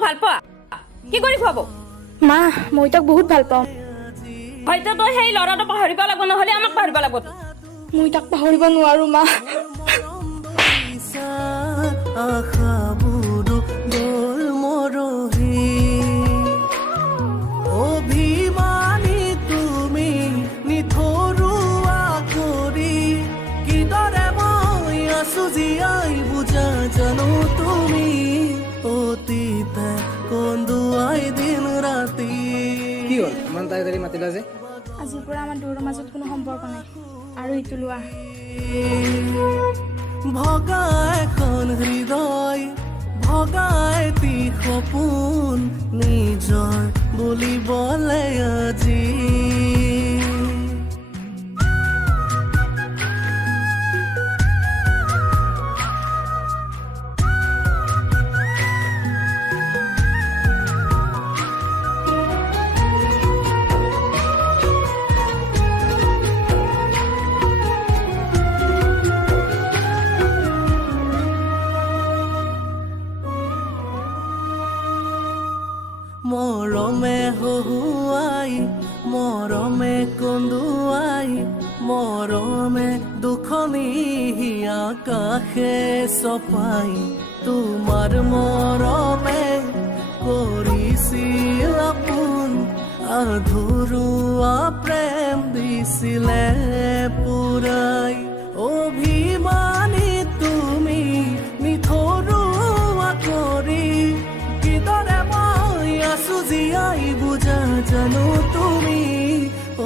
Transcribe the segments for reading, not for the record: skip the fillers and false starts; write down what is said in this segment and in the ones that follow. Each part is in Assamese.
তাক ভাল পোৱা কি কৰি খুৱাব মা মই তাক বহুত ভাল পাওঁ হয়তো তই সেই ল'ৰাটো পাহৰিব লাগিব নহ'লে আমাক পাহৰিব লাগিব মই তাক পাহৰিব নোৱাৰো মা আশাবোৰো গ'ল মৰহি অভিমানী তুমি নিথৰুৱা কৰি কিদৰে মই আছো জীয়াই বুজা জানো তুমি অতীতে কন্দুৱাই দিন ৰাতি কি হ'ল ইমান তাড়াতাড়ি মাতিলা যে আজিৰ পৰা আমাৰ দুয়োৰ মাজত কোনো সম্পৰ্ক নাই আৰু ইটো লোৱা ভগা এখন হৃদয় ভগা এটি সপোন নিজৰ বুলিবলে আজি মৰমে হহুৱাই মৰমে কন্দুৱাই মৰমে দুখনি আকাশে চপাই তোমাৰ মৰমে কৰিছিল আপোন আধৰুৱা প্ৰেম দিছিলে পুৰাই অভিমানী তুমি নিথৰুৱা কৰি কিদৰে আছো জীয়াই বুজা জানো তুমি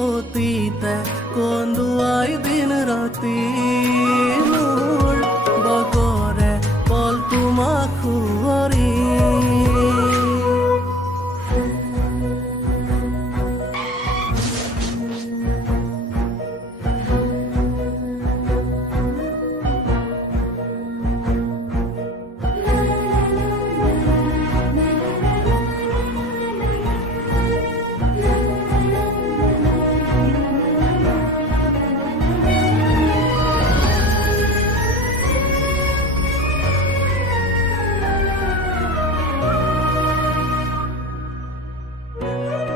অতীতে কন্দুৱাই দিন ৰাতি মোৰ বগৰে পল তোমাক সুঁৱৰি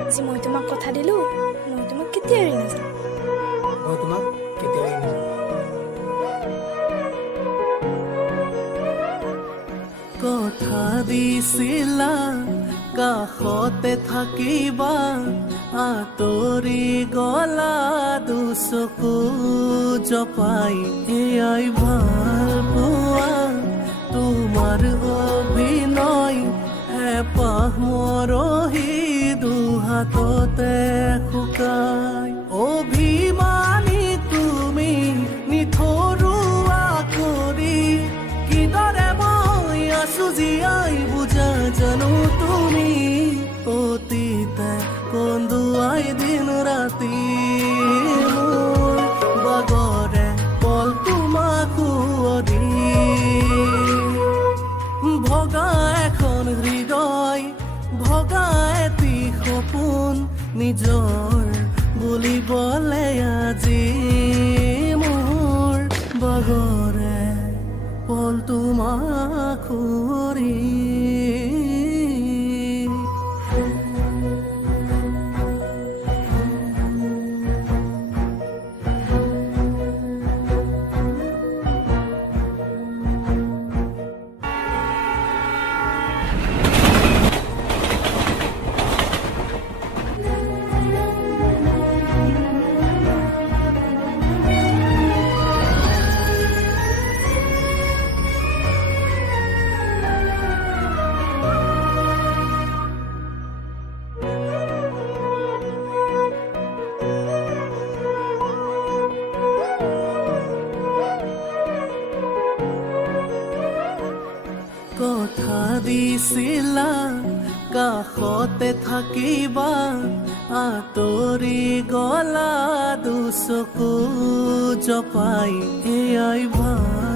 আজি মই তোমাক কথা দিলো মই তোমাক কেতিয়া এৰি নাযাম মই তোমাক কেতিয়াও এৰি নাযাওঁ কথা দিছিলা কাষতে থাকিবা আঁতৰি গলা দুচকু জপাই এয়াই ভাল পোৱা তোমাৰ অভিনয় হেঁপাহ মৰহি দুহাততে শুকাই অভিমানী তুমি নিথৰুৱা কৰি কিদৰে মই আছো জীয়াই বুজা জানো তুমি অতীতে কন্দুৱাই দিন ৰাতি মোৰ বগৰে পল তোমাক সুঁৱৰি ভগা এখন হৃদয় ভগা এটি সপোন নিজৰ বুলিবলে আজি মোৰ বগৰে পল তোমাক সুঁৱৰি কথা দিছিলা কাষতে থাকিবা আঁতৰি গলা দুচকু জপাই এয়াই ভাল